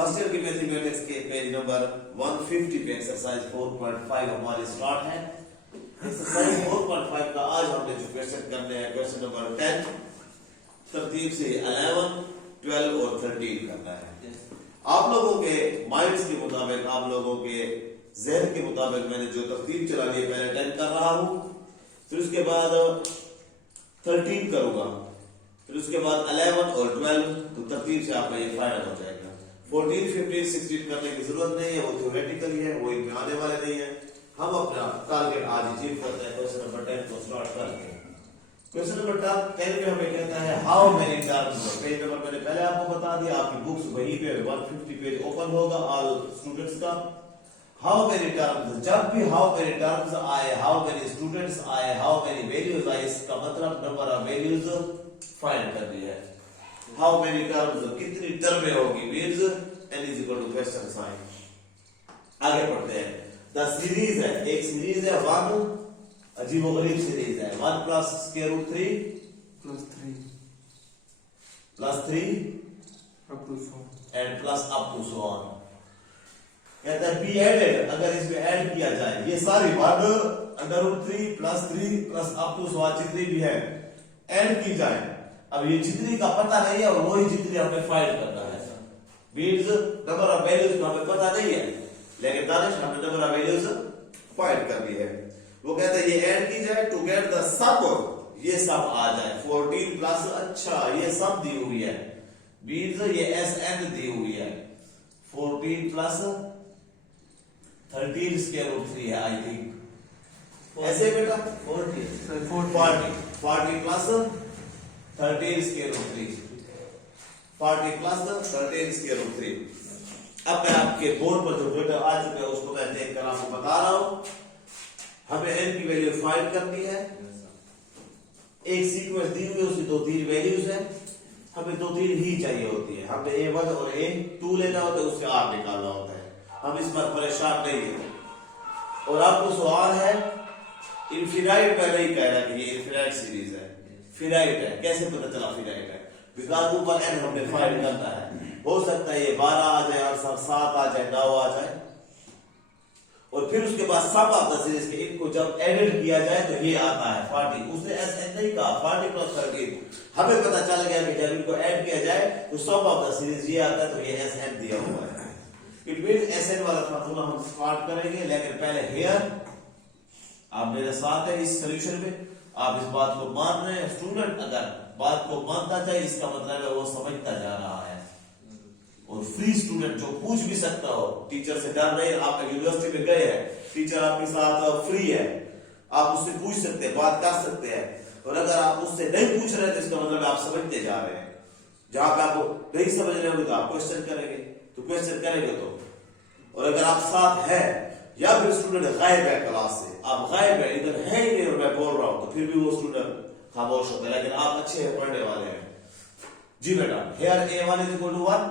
First year की mathematics के page number 150 पे एक्सरसाइज 4.5 हमारी स्टार्ट है। एक्सरसाइज 4.5 का आज हमने जो क्वेश्चन करने हैं क्वेश्चन नंबर 10 तरतीब से 11, 12 और 13 करना है। आप लोगों के माइंड्स के मुताबिक, आप लोगों के जहन के मुताबिक मैंने जो तरतीब चलानी है, पहले 10 कर रहा हूं, फिर उसके बाद 13 करूंगा, फिर उसके बाद 11 और 12, तो तरतीब से आपका ये फाइनल हो जाएगा। 14, 15, 16 करने की जरूरत नहीं है, वो थ्योरेटिकल ही है, वो इनमें आने वाले नहीं है। हम अपना टारगेट आज अचीव करते हैं। क्वेश्चन नंबर 10 को स्टार्ट करते हैं। क्वेश्चन नंबर 10 में हमें कहता है how many terms. Page number मैंने पहले आपको बता दिया, आपकी बुक्स वहीं पे 150 पेज ओपन होगा ऑल स्टूडेंट्स का। हाउ मेनी टर्म्स, जब भी हाउ मेनी टर्म्स आए, हाउ मेनी स्टूडेंट्स आए, हाउ मेनी वैल्यूज आए, इसका मतलब नंबर ऑफ वैल्यूज फाइंड करनी है। हाउ मेनी टर्म्स, कितनी टर्में होगी, means n is equal to question sign. आगे पढ़ते हैं। द सीरीज है, एक सीरीज है 1, अजीबोगरीब सीरीज है, 1 plus square root 3 plus 3 up to so and plus up to so on. कहता है बी एडेड, अगर इसमें ऐड किया जाए ये सारी 1 under root 3 plus up to so on जितनी भी है ऐड की जाए। अब ये जितनी का पता नहीं है और वही जितनी हमें फाइंड करना है। मींस नंबर ऑफ वैल्यूज का हमें पता नहीं है, लेकिन दानिश हमें नंबर ऑफ वैल्यूज फाइंड करनी है। वो कहते हैं ये ऐड की जाए टू गेट द सम, ये सब आ जाए 14 प्लस, अच्छा ये सब दी हुई है, मींस ये Sn दी हुई है, 14 प्लस 13 स्क्वायर रूट 3 है आई थिंक, ऐसे बेटा 40 plus 13 square root 3, 40 plus 13 square root 3। अब मैं आपके बोर्ड पर जो डेटा आ चुका है उसको मैं देख कर आपको बता रहा हूं। हमें n की वैल्यू फाइंड करनी है। एक सीक्वेंस दी हुई है, उसकी 2-3 वैल्यूज है, हमें 2-3 ही चाहिए होती है। हमें a1 और a2 लेना होता है, उससे r निकालना होता है। हम इस पर परेशान नहीं है। और आपको सवाल है इनफिनाइट, पहले ही कह रहा कि ये इनफिनाइट सीरीज है, फिनाइट है। कैसे पता चला फिनाइट है? बिकॉज ऊपर n हमने फाइंड करना है। हो सकता है ये 12 आ जाए, आंसर 7 आ जाए, 9 आ जाए, और फिर उसके बाद सम ऑफ द सीरीज के इनको जब एडेड किया जाए तो ये आता है 40। उसने Sn नहीं कहा, 40 प्लस 13। हमें पता चल गया कि जब इनको ऐड किया जाए तो सम ऑफ द सीरीज ये आता है, तो ये Sn दिया हुआ है। इट मींस Sn वाला फार्मूला हम स्टार्ट करेंगे, लेकिन पहले हियर आप मेरे साथ है इस सॉल्यूशन में। आप इस बात को मान रहे हैं। स्टूडेंट अगर बात को मानता जाए, इसका मतलब है वो समझता जा रहा है। और फ्री स्टूडेंट जो पूछ भी सकता हो, टीचर से डर नहीं, आप यूनिवर्सिटी में गए हैं, टीचर आपके साथ फ्री है, आप उससे पूछ सकते हैं, बात कर सकते हैं। और अगर आप उससे नहीं पूछ रहे तो इसका मतलब आप समझते जा रहे हैं। जहां पे आपको नहीं समझ रहे होंगे तो आप क्वेश्चन करेंगे, तो क्वेश्चन करेंगे तो। और अगर आप साथ है या फिर स्टूडेंट गायब है क्लास से, आप गायब है, इधर है ही नहीं और मैं बोल रहा हूं, तो फिर भी वो स्टूडेंट खामोश होता है। लेकिन आप अच्छे हैं, पढ़ने वाले हैं। जी बेटा, here a1 is equal to 1,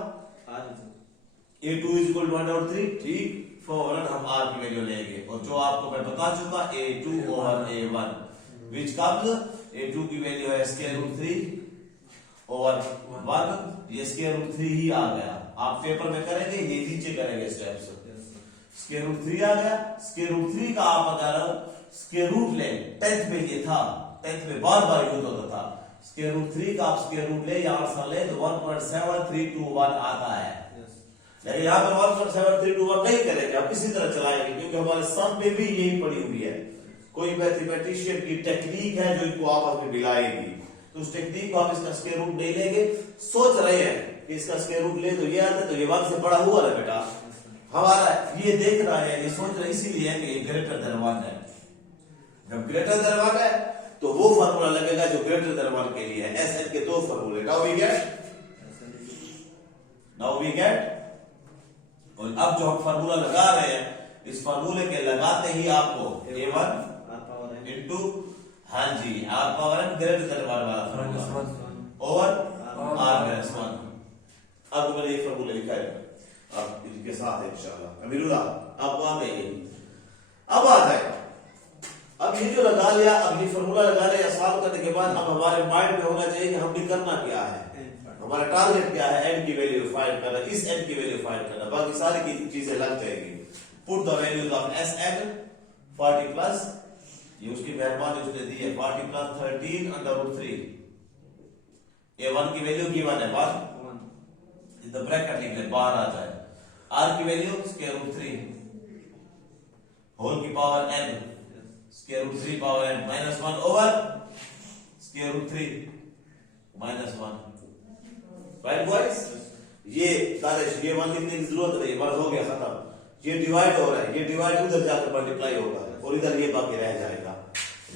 a2 is equal to 1 और 3, ठीक। फॉरन हम r की वैल्यू लेंगे, और जो आपको मैं बता चुका a2 over a1 which comes, a2 की वैल्यू है स्क्वायर रूट 3 ओवर 1, ये स्क्वायर रूट 3 ही आ गया। आप पेपर में करेंगे, ये नीचे करेंगे स्टेप्स। स्क्वायर रूट 3 आ गया। स्क्वायर रूट 3 का आप अगर स्क्वायर रूट ले, 10th में ये था, 10th में बार बार यूज होता था। स्क्वायर रूट 3 का आप स्क्वायर रूट ले या आंसर ले तो 1.7321 आता है। लेकिन यहाँ पर 1.7321 नहीं करेंगे, आप इसी तरह चलाएंगे, क्योंकि हमारे सम में भी यही पड़ी हुई है। कोई मैथमेटिशियन की टेक्निक है जो इनको आपस में मिलाएगी, तो उस टेक्निक को आप इसका स्क्वायर रूट नहीं लेंगे। सोच रहे हैं कि इसका स्क्वायर रूट ले तो ये आता है, तो ये 1 से बड़ा हुआ ना बेटा, हमारा ये देख रहा है, ये सोच रहा है इसीलिए कि ये ग्रेटर देन 1 है। जब ग्रेटर देन 1 है तो वो फार्मूला लगेगा जो ग्रेटर देन 1 के लिए है। Sn के 2 फार्मूले, नाउ वी गेट। और अब जो हम फार्मूला लगा रहे हैं, इस फार्मूले के लगाते ही आपको a1 इंटू, हाँ जी, r power n greater than 1 वाला फार्मूला ओवर r माइनस 1। अब मैंने ये फार्मूला लिखा है, अब इनके साथ है इंशाल्लाह। अमीरुल्लाह आपको आ गई, अब आ जाए। अब ये जो लगा लिया, अब ये फार्मूला लगा लिया, सॉल्व करने के बाद अब हमारे माइंड में होना चाहिए कि हमने करना क्या है। हमारा टारगेट क्या है? n की वैल्यू फाइंड करना, इस n की वैल्यू फाइंड करना, बाकी सारी की चीजें लग जाएगी। Put the values of Sn 40 plus, ये उसकी मेहरबानी उसने दी है, 40 प्लस 13 अंडर रूट 3। ये 1 की वैल्यू गिवन है, बाहर इन द ब्रैकेट लिख ले, बाहर आ जाए। r की वैल्यू स्क्वायर रूट 3 होल की power n, square root 3 power n minus 1 over square root 3 minus 1। Right boys? ये तारिश ये 1 लिखने की जरूरत नहीं, बस हो गया खत्म। ये डिवाइड हो रहा है, ये डिवाइड उधर जाकर मल्टीप्लाई होगा और इधर ये बाकी रह जाएगा।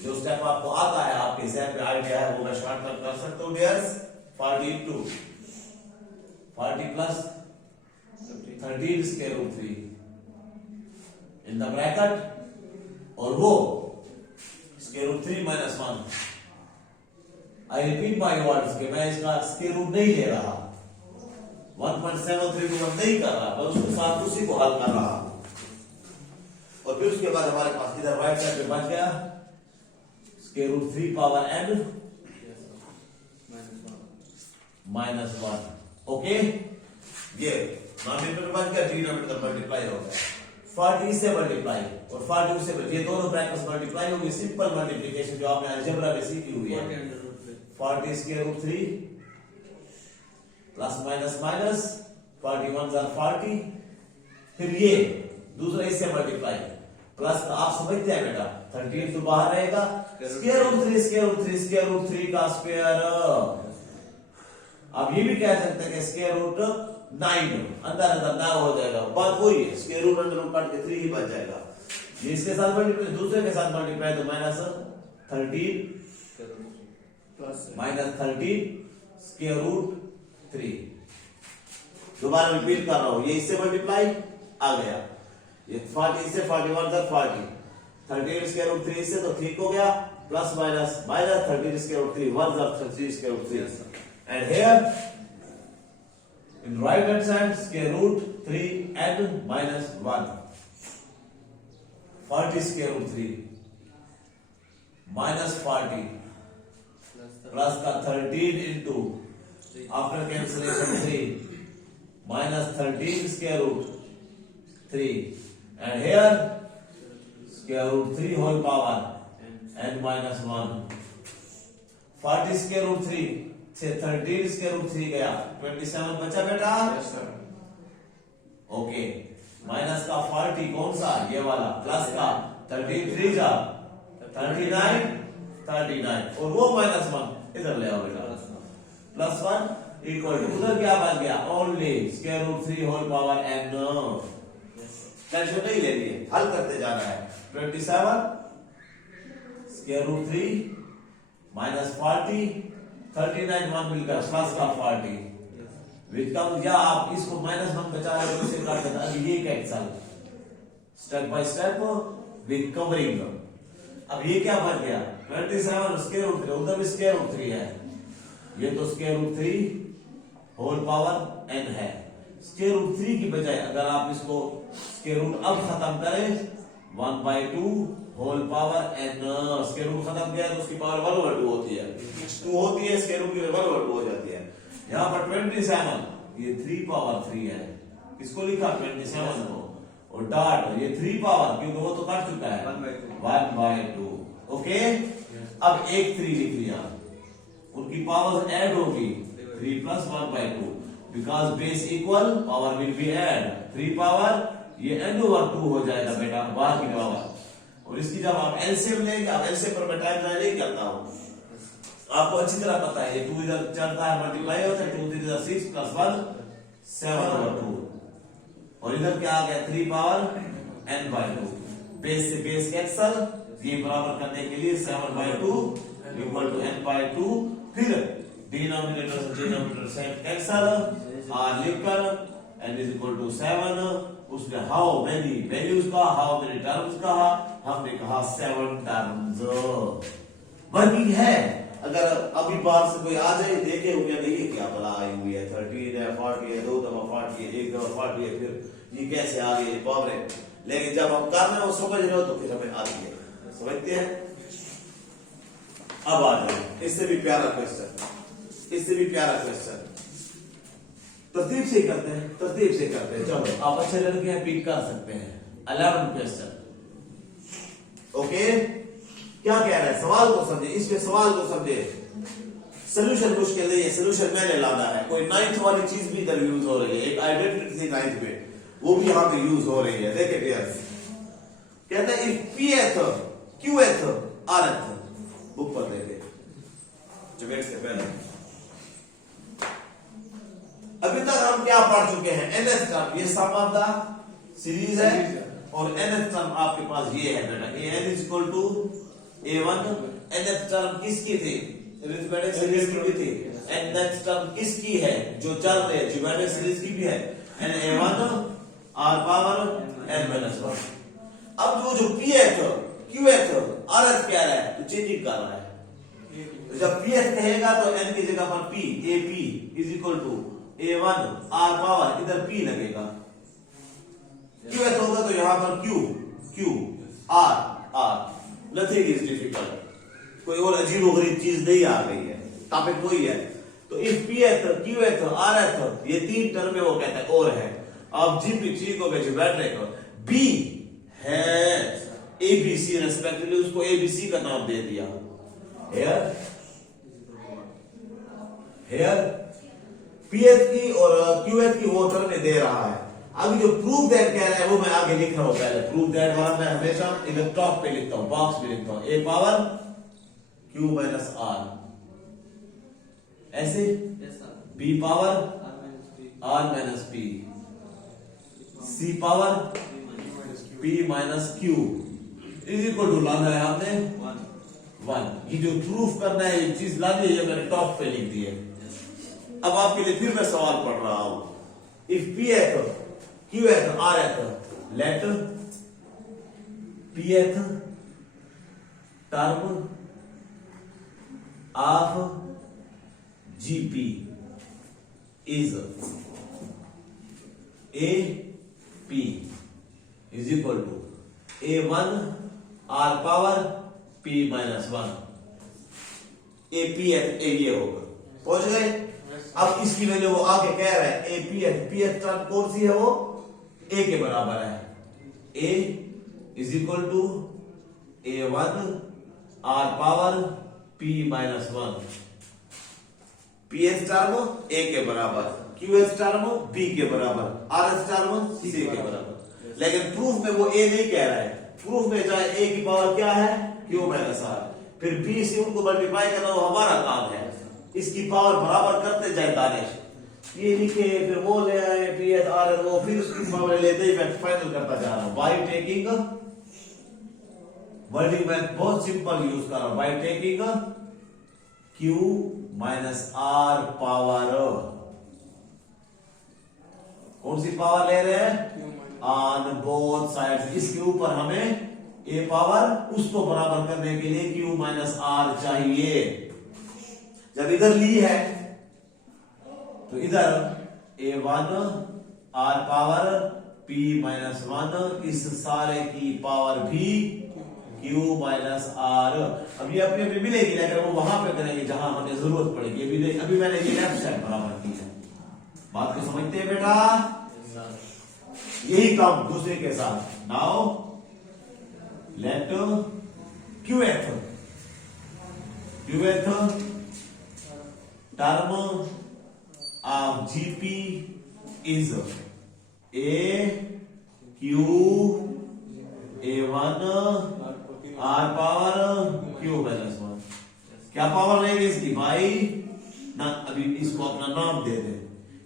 जो स्टेप आपको आता है, आपके जहन में आइडिया है, वो मैं शॉर्टकट कर सकता हूं dears. 40 into 40 plus 13 square root 3 in the bracket, और वो square root 3 minus 1। I repeat my words कि मैं इसका square root नहीं ले रहा, 1.73 को नहीं कर रहा, बस उसके साथ उसी को हल कर रहा। और फिर उसके बाद हमारे पास इधर राइट साइड पे बच गया square root 3 power n minus 1। Okay, ये नॉमिनेटर बच गया, डिनोमिनेटर मल्टीप्लाई हो गया। 40 से मल्टीप्लाई और 40 से, ये दोनों ब्रैकेट्स मल्टीप्लाई होगी, सिंपल मल्टीप्लिकेशन जो आपने अलजेब्रा में सीखी हुई है। 40 square root 3 plus minus minus 41 are 40, फिर ये दूसरा इससे मल्टीप्लाई, प्लस का आप समझते हैं बेटा, 13 तो बाहर रहेगा, square root 3 square root 3 square root 3 का स्क्वायर। अब ये भी कह सकते हैं कि स्क्वायर रूट 9 अंदर अंदर ना हो जाएगा, बात वही है, स्क्वायर रूट अंडर रूट काट के 3 ही बच जाएगा। ये इसके साथ मल्टीप्लाई, दूसरे के साथ मल्टीप्लाई तो माइनस 13 माइनस 13 स्क्वायर रूट 3। दोबारा रिपीट कर रहा हूं, ये इससे मल्टीप्लाई आ गया, ये 40 से 41 तक 40, 13 स्क्वायर रूट 3 से तो ठीक हो गया, plus minus minus 13 square root 3 1 3 square root 3, and here in right hand side square root 3n minus 1, 40 square root 3 minus 40 plus का 13 into after cancellation 3 minus 13 square root 3, and here square root 3 whole power n minus 1। 40 square root 3 से 13 square root 3 गया, 27 बचा बेटा। Yes sir. Okay, minus का 40 कौन सा, ये वाला, प्लस का 33 जा 39 और वो माइनस 1 इधर ले आओ बेटा, प्लस 1 इक्वल टू उधर क्या बन गया, only square root 3 whole power n। Tension नहीं लेनी है, हल करते जाना है। 27 स्क्वायर रूट 3 माइनस 40 39 1 मिलकर प्लस का 40 विच कम, या आप इसको माइनस 1 बचा रहे हो, इसे काट देना। अब ये cancel step by step with covering. अब ये क्या बन गया, 27 स्क्वायर रूट 3, उधर भी स्क्वायर रूट 3 है, ये तो square root 3 whole power n है। स्क्वायर रूट 3 की बजाय अगर आप इसको स्क्वायर रूट अब खत्म करें 1/2 whole power n, square root खत्म किया तो उसकी पावर 1/2 होती है, 2 होती है, स्क्वायर रूट की 1/2 हो जाती है। यहाँ पर 27 ये 3 पावर 3 है, इसको लिखा 27 को, और डॉट ये 3 पावर, क्योंकि वो तो कट चुका है 1/2। ओके, अब एक 3 लिख लिया, उनकी पावर ऐड होगी 3 plus 1/2, because base equal power will be add, 3 power ये n/2 हो जाएगा बेटा, बाहर की पावर। और इसकी जब आप एलसीएम लेंगे, आप एलसीएम पर मैं टाइम जारी नहीं करता हूं, आपको अच्छी तरह पता है, ये 2 इधर चलता है मल्टीप्लाई होता है, 2 3 इधर 6 प्लस 1 7/2, और इधर क्या आ गया 3 पावर n/2, बेस से बेस कैंसल, ये बराबर करने के लिए 7/2 इक्वल टू n/2, फिर डिनोमिनेटर से डिनोमिनेटर से कैंसल, r लिखकर n इज इक्वल टू 7, उसने हाउ मेनी वैल्यूज का, हाउ मेनी टर्म्स कहा, हमने कहा 7 टर्म्स। वर्किंग है, अगर अभी बाहर से कोई आ जाए देखे हुए नहीं क्या बला आई हुई है, 13 है, 40 है, 2 दफा 40 है, 1 दफा 40 है, फिर ये कैसे आ गई बाप रे। लेकिन जब हम कर रहे हो समझ रहे हो तो फिर हमें आती है, समझते हैं। अब आ जाए इससे भी प्यारा क्वेश्चन, इससे भी प्यारा क्वेश्चन, तरतीब से करते हैं, तरतीब से करते हैं। चलो आप अच्छे लड़के हैं, पिक कर सकते हैं। 11 क्वेश्चन। ओके, क्या कह रहा है, सवाल को समझे, इसके सवाल को समझे। सोल्यूशन मुश्किल नहीं है, सोल्यूशन मैंने लाना है। कोई 9th वाली चीज भी इधर यूज हो रही है, एक आइडेंटिटी थी 9th में, वो भी यहाँ पे यूज हो रही है। देखे डियर, कहते हैं if pth qth rth, book पर देखे डिबेट से पहले। अभी तक हम क्या पढ़ चुके हैं, nth टर्म, ये सम ऑफ द सीरीज है, और nth टर्म आपके पास ये है बेटा, an is equal to a1। nth term किसकी थी, अरिथमेटिक सीरीज की भी थी। nth टर्म किसकी है, जो चल रही है, ज्योमेट्रिक सीरीज की भी है, a1 r power n minus 1। अब जो pth qth rth कह रहा है, तो चेंजिंग कर रहा है। तो जब pth कहेगा तो n की जगह पर p, ap is equal to a1 r power, इधर p लगेगा। qth होगा तो यहां पर q r nothing is difficult, कोई और अजीबोगरीब चीज नहीं आ रही है, टॉपिक वही है। तो इफ pth qth rth ये तीन टर्म वो कहता है और है। अब gp को ज्योमेट्रिक b है abc रेस्पेक्टिवली, उसको abc का नाम दे दिया। हेयर pth की और qth की वो टर्म दे रहा है। अभी जो प्रूफ दैट कह रहा है वो मैं आगे लिख रहा हूं। पहले प्रूफ दैट वाला मैं हमेशा इधर टॉप पे लिखता हूं, बॉक्स में लिखता हूं, a power q minus r, ऐसे b power r minus p, c power p minus q is equal to लाना है आपने 1। ये जो प्रूफ करना है, ये चीज लानी है, ये मैंने टॉप पे लिख दी है। अब आपके लिए फिर मैं सवाल पढ़ रहा हूं। If pth qth rth let pth term of gp is ap is equal to a1 r power p माइनस 1। ap ये होगा, पहुंच गए। अब इसकी वैल्यू वो आगे कह रहा है pth टर्म कौन सी है, वो a के बराबर है। a is equal to a1 r power p माइनस 1। pth टर्म a के बराबर, qth टर्म b के बराबर, rth टर्म c के बराबर। लेकिन प्रूफ में वो a नहीं कह रहा है। प्रूफ में चाहे a की पावर क्या है, q माइनस r, फिर b से उनको मल्टीप्लाई करना वो हमारा काम है। इसकी पावर बराबर करते जाए दानिश, ये लिखे फिर वो ले आए pth rth, वो फिर उसकी पावर लेते ही मैं फाइनल करता जा रहा हूं बाय टेकिंग वर्डिंग। मैं बहुत सिंपल यूज कर रहा हूं, by taking q minus r power. कौन सी पावर ले रहे हैं, ऑन बोथ साइड्स। इसके ऊपर हमें a पावर, उसको बराबर करने के लिए q माइनस r चाहिए। जब इधर ली है तो इधर a1 r पावर p माइनस 1, इस सारे की पावर भी q माइनस r। अब ये अपने भी मिलेगी, लेकिन वो वहां पे करेंगे जहां हमें जरूरत पड़ेगी। अभी मैंने ये लेफ्ट साइड बराबर की है। बात को समझते हैं बेटा, यही काम दूसरे के साथ। Now let qth term of gp is a q a1 r power q minus 1। क्या पावर रहेगी इसकी भाई ना, अभी इसको अपना नाम दे दे।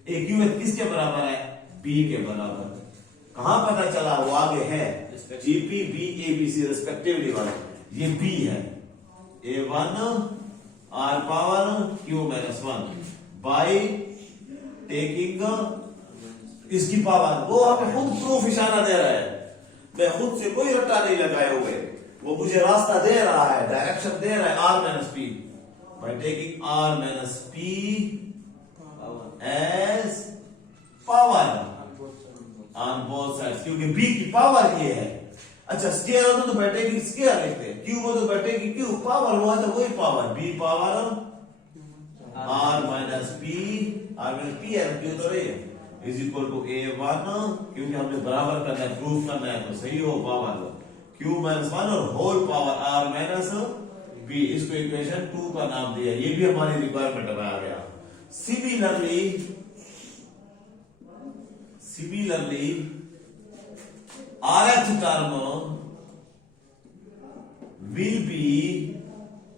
a q किसके बराबर है, b के बराबर। कहां पता चला, वो आगे है gp b abc रेस्पेक्टिवली वाला, ये b है। a1 r power q minus 1 by taking इसकी पावर। वो हमें खुद प्रूफ इशारा दे रहा है, मैं खुद से कोई रट्टा नहीं लगाए हुए, वो मुझे रास्ता दे रहा है, डायरेक्शन दे रहा है। r minus p by taking r minus p as power on both sides, क्योंकि b की पावर ये है। अच्छा स्केयर होता तो बैठेगी स्केयर लिखते हैं, क्यूब हो तो बैठेगी क्यूब, पावर हुआ तो वही power, b power r minus p R minus P है, क्यों तो रही है इज इक्वल टू A1, क्योंकि हमने बराबर करना है, प्रूफ करना है, तो सही हो पावर Q माइनस 1 और whole power R minus P। इसको इक्वेशन 2 का नाम दिया, ये भी हमारी रिक्वायरमेंट में आ गया। Similarly RF term will be,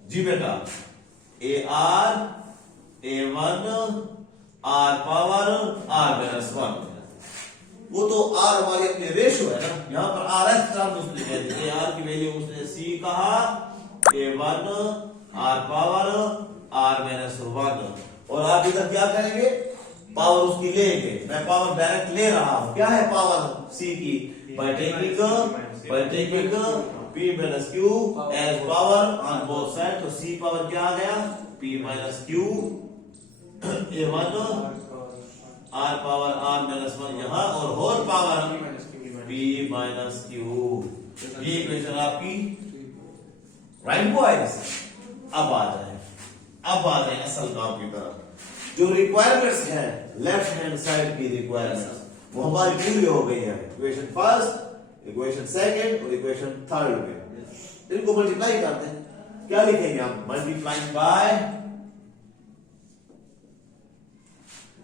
जी बेटा, AR A1 R पावर R माइनस 1, वो तो R हमारी अपनी रेशियो है ना, यहां पर RF टर्म उसने कह दी, AR की वैल्यू उसने C कहा, A1 R पावर R माइनस 1, और आप इधर क्या करेंगे, पावर उसकी लेंगे, मैं पावर डायरेक्ट ले रहा हूं, क्या है पावर C की, by taking P minus Q as power on both sides, तो C पावर क्या आ गया, P minus Q A1 R पावर R minus 1 यहाँ, और whole power P minus Q। ये इक्वेशन आपकी राइट बॉयज। अब आ जाए असल काम की तरफ। जो रिक्वायरमेंट्स है लेफ्ट हैंड साइड की रिक्वायरमेंट्स वो हमारी पूरी हो गई है, इक्वेशन फर्स्ट, इक्वेशन सेकंड और इक्वेशन थर्ड में। इनको मल्टीप्लाई करते हैं, क्या लिखेंगे हम, multiplying by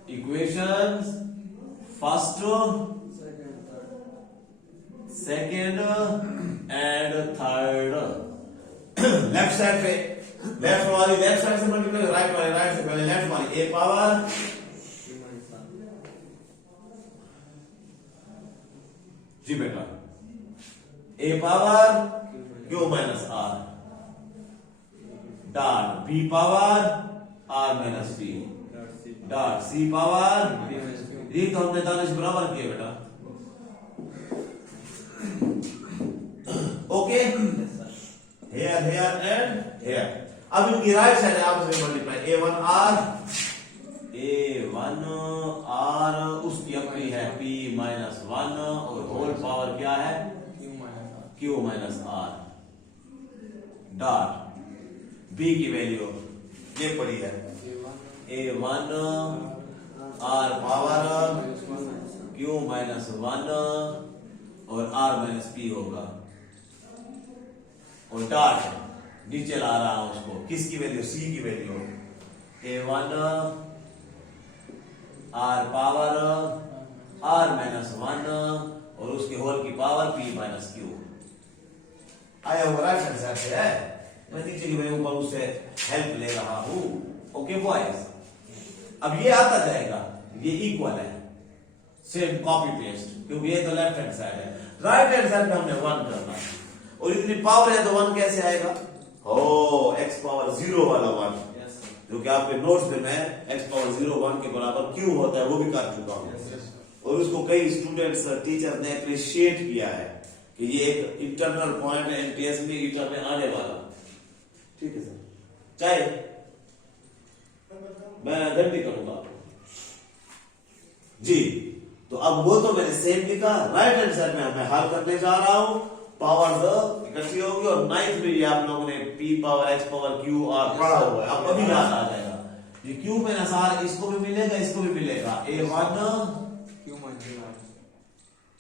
equations first, second and third. Left side पे, लेफ्ट वाली लेफ्ट साइड से मल्टीप्लाई, राइट वाली राइट से पहले लेफ्ट वाली ए पावर जी बेटा a power q minus r dot b power r minus p dot C power, ये तो हमने दानिश बराबर किया बेटा, ओके, हेयर एंड हेयर। अब इनकी राइट साइड आपस में मल्टीप्लाई, A1 R उसकी अपनी है P माइनस 1 और होल पावर क्या है Q minus R dot B की वैल्यू ये पड़ी है A1 R power Q minus 1 और R माइनस P होगा, और डॉट नीचे ला रहा हूं उसको, किसकी वैल्यू, C की वैल्यू, A1 R पावर R माइनस 1 और उसके होल की पावर P माइनस Q। आया हुआ राइट हैंड साइड से है, मैं नीचे की वैल्यू ऊपर उससे हेल्प ले रहा हूं, ओके बॉयज। अब ये आता जाएगा, ये इक्वल है, सेम कॉपी पेस्ट, क्योंकि ये तो लेफ्ट हैंड साइड है, राइट हैंड साइड में हमने 1 करना है, और इतनी पावर है तो 1 कैसे आएगा, ओ x पावर 0 वाला 1, जो कि आपके नोट्स में मैं x पावर 0 1 के बराबर क्यों होता है वो भी कर चुका हूं, और उसको कई स्टूडेंट्स टीचर ने अप्रिशिएट किया है कि ये एक इंटरनल पॉइंट है एमटीएस में इंटर में आने वाला, ठीक है सर, चाहे मैं गलती करूंगा जी। तो अब वो तो मैंने सेम लिखा, राइट हैंड साइड में मैं हल करने जा रहा हूं, पावर इकट्ठी होगी, और नाइन्थ में ये आप लोगों ने P power X power Q R पढ़ा हुआ है, आपको भी याद आ जाएगा, ये Q माइनस R इसको भी मिलेगा, इसको भी मिलेगा, A1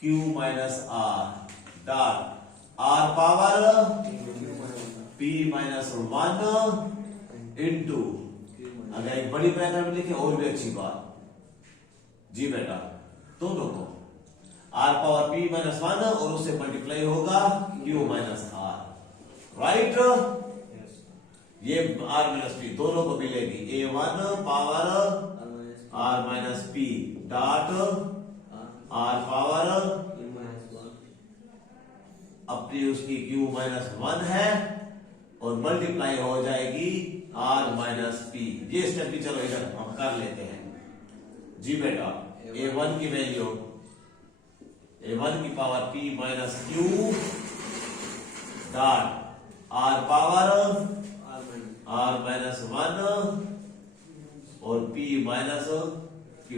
Q minus R dot R power P माइनस 1 इंटू, अगर एक बड़ी ब्रैकेट में लिखे और भी अच्छी बात जी बेटा, दोनों को R पावर P माइनस 1 और उससे मल्टीप्लाई होगा Q माइनस R, राइट, ये R माइनस P दोनों को मिलेगी, A1 power R minus P dot R power अपनी उसकी Q माइनस 1 है और मल्टीप्लाई हो जाएगी R माइनस P। ये स्टेप भी चलो इधर हम कर लेते हैं जी बेटा, A1 की वैल्यू A1 की power P minus Q dot R पावर R माइनस 1 और P माइनस Q।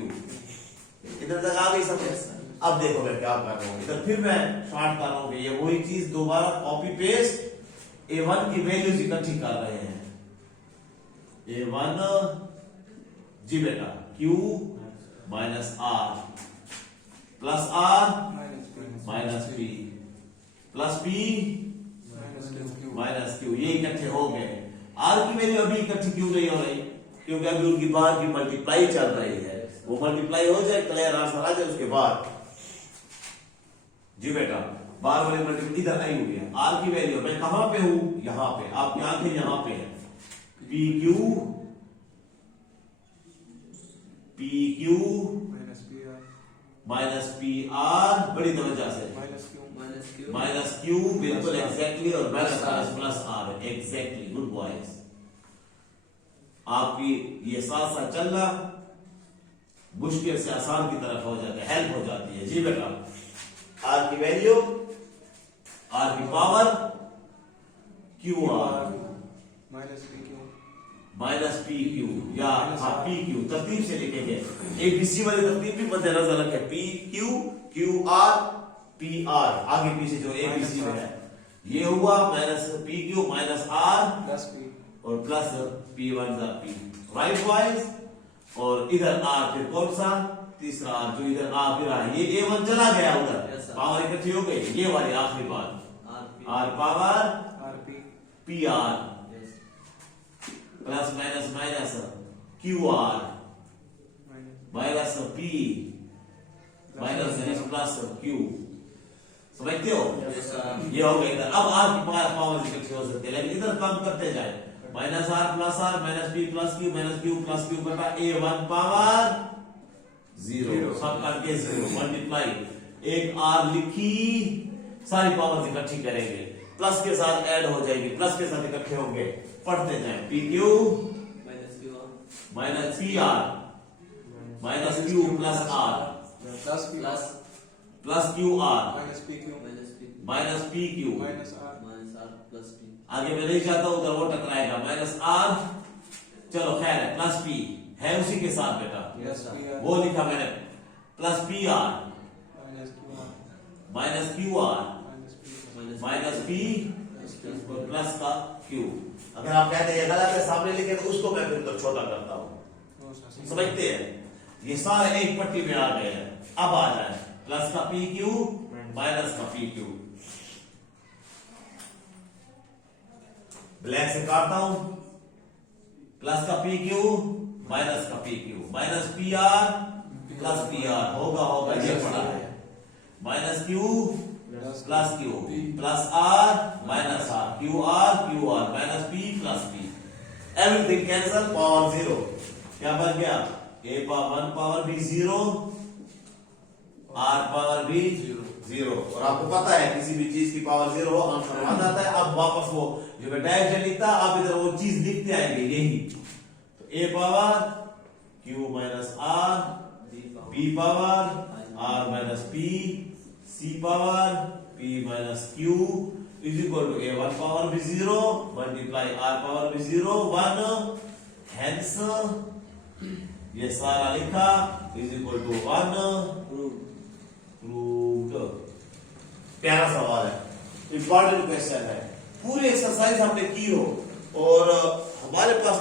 इधर तक आ गई समझ। अब देखो मैं क्या कर रहा हूं, इधर फिर मैं शॉर्ट कर रहा हूं, ये वही चीज दोबारा कॉपी पेस्ट, A1 की वैल्यूज इकट्ठी कर रहे हैं, A1 जी बेटा Q minus R plus R minus P plus P minus Q, ये इकट्ठे हो गए। R की वैल्यू अभी इकट्ठी क्यों नहीं हो रही? क्योंकि अभी उनकी बार की मल्टीप्लाई चल रही है, वो मल्टीप्लाई हो जाए, क्लियर आंसर आ जाए उसके बाद। जी बेटा, बार वाली मल्टीप्लाई इधर आई हुई है। R की वैल्यू मैं कहां पे हूं? यहां पे, आपकी आंखें यहां पे है। PQ माइनस PR, बड़ी तवज्जो से माइनस Q, बिल्कुल एग्जैक्टली, और plus R, exactly, good boys. आपकी ये साथ साथ चलना मुश्किल से आसान की तरफ हो जाता है, हेल्प हो जाती है। जी बेटा, R की वैल्यू, R की पावर QR माइनस PQ, या PQ तरतीब से लिखेंगे, ABC वाली तरतीब भी मद्देनजर रखें। PQ QR PR, आगे पीछे जो ABC में है, ये हुआ माइनस PQ माइनस R और plus P1 P, right boys. और इधर R फिर कौन सा? तीसरा R, जो इधर आ फिर रहा है, ये A1 चला गया उधर, पावर इकट्ठी हो गई। ये वाली आखिरी बात, R power PR plus minus minus QR minus P minus plus Q, समझते हो? ये हो गया इधर। अब R की पावर इकट्ठी हो सकती है, लेकिन इधर कम करते जाए, minus R plus R minus P plus Q minus Q plus Q बटा A1 पावर 0, सब करके 0 मल्टीप्लाई, एक R लिखी, सारी पावर इकट्ठी करेंगे, प्लस के साथ ऐड हो जाएगी, प्लस के साथ इकट्ठे होंगे, पढ़ते जाएं। PQ minus PR minus Q plus R plus QR minus PQ, आगे मैं नहीं चाहता उधर वो टकराएगा, माइनस R, चलो खैर है, प्लस P है उसी के साथ बेटा, वो लिखा मैंने, plus PR minus QR minus P plus का Q। अगर आप कहते हैं गलत है सामने लिखे, तो उसको मैं फिर तो छोटा करता हूं, समझते हैं? ये सारे एक पट्टी में आ गए हैं। अब आ जाए प्लस का PQ माइनस का PQ, ब्लैक से काटता हूं, प्लस का PQ माइनस का PQ minus PR plus PR, होगा ये पड़ा है, minus Q plus Q plus R minus R, QR minus P plus P, everything cancel, power 0, क्या बन गया? A पावर 1 पावर भी 0, R पावर भी 0, और आपको पता है किसी भी चीज की पावर 0 हो आंसर आ जाता है। अब वापस वो जो मैं डायरेक्ट लिखता, आप इधर वो चीज लिखते आएंगे, यही तो A power Q minus R, B power R minus P, C power P minus Q is equal to A1 power भी 0 मल्टीप्लाई R पावर भी 0 1, हेंस ये सारा लिखा इज इक्वल टू 1, प्रूव्ड। प्यारा सवाल है, इंपॉर्टेंट क्वेश्चन है, पूरी एक्सरसाइज हमने की हो और हमारे पास